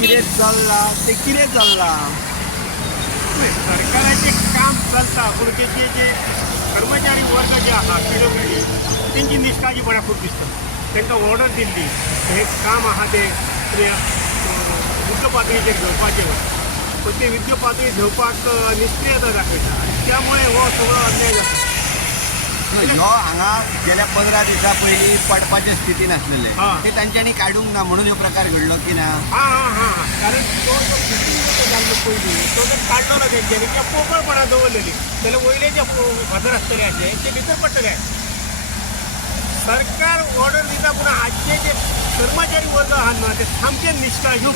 चल्ला ते कितें चालला सरकाराचे काम चलता पूण त्याचे जे कर्मचारी वर्ग जे आहा पीडब्ल्यूडी तेंची निष्काळजीपणा खूप दिसता त्यांना ऑर्डर दिल्ली हे काम आहा ते युद्ध पातळीचेर घेवपाचें पण ते युद्ध पातळी घेवपाक निष्क्रियता दाखयता त्यामुळे हो सगळो अन्याय जाता ह्यो हांगा गेल्या पंदरा दिसां पयलीं पडपाचे स्थितीन आसलेले हा. ते तांच्यांनी काडूंक ना म्हणून ह्यो प्रकार घडलो की ना? हा हा हा. कारण तो जो फिटिंग जो जाल्लो पयलीं तो जर काडलो ना तेंच्यांनी किंवा पोकळपणा दवरलेली जाल्यार वयले जे फादर आसतले आसले ते भितर पडटले सरकार ऑर्डर दिता पूण आजचे जे कर्मचारी वर्ग आहात ना ते सामके निश्काळजी.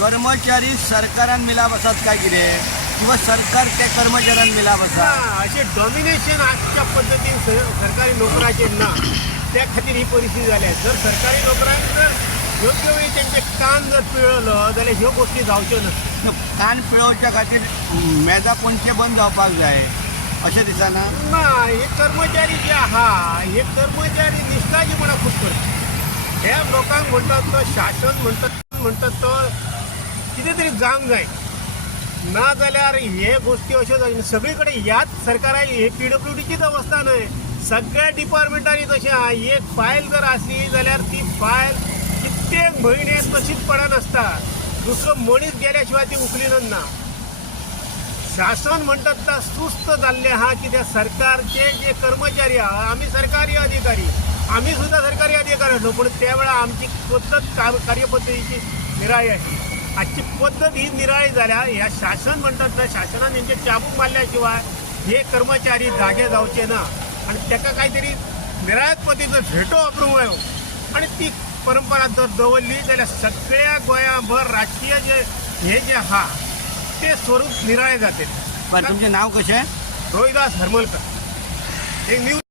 कर्मचारी सरकारान मिलाप आसात काय कितें किंवा सरकार त्या कर्मचाऱ्यान ना अशें डॉमिनेशन आजच्या पद्दतीन स- सरकारी नोकराचेर ना त्या खातीर ही परिस्थिती जाल्या जर सरकारी नोकरांक जर योग्य वेळी तेंचे कान जर पिळलो जाल्यार ह्यो गोश्टी जावच्यो नासल्यो कान पिळोवच्या खातीर मेजा पोंदचे बंद जावपाक जाय अशें दिसना? ना हे कर्मचारी जे आहा हे कर्मचारी निश्काळजीपणा खूप करतात ह्या लोकांक म्हणटात तो शासन म्हणटात म्हणटात तो कितें तरी जावंक जाय. ना जाल्यार हे गोश्टी अश्यो जाय सगळी कडेन ह्याच सरकारा हे पी डब्ल्यू डीचीच अवस्था न्हय सगळ्या डिपार्टमेंटांनी तशें आहा. एक फायल जर आसली जाल्यार ती फायल कित्येक म्हयने तशीच पडन आसता दुसरो मनीस गेल्या शिवाय ती उखलिनच ना. शासन म्हणतात तर सुस्त जाल्लें आहा कित्याक सरकारचे जे कर्मचारी आहा आमी सरकारी अधिकारी. आमी सुद्दां सरकारी अधिकारी आसलो पूण त्या वेळार आमची पद्दत कार्यपद्दतीची निराय आशिल्ली आजची पद्दत ही निराळी जाल्या ह्या शासन म्हणतात तर शासनान हेंचे चाबूक मारल्या शिवाय हे कर्मचारी जागे जावचे ना. आणि ताका काहीतरी निराळत पद्दतीचो भेटो वापरूंक जायो आणि ती परंपरा जर दवरली जाल्यार सगळ्या गोंयाभर राजकीय जे हे जे आहा ते स्वरूप निराळे जाते. तुमचें नांव कशें रोहिदास हरमलकर. एक न्यूज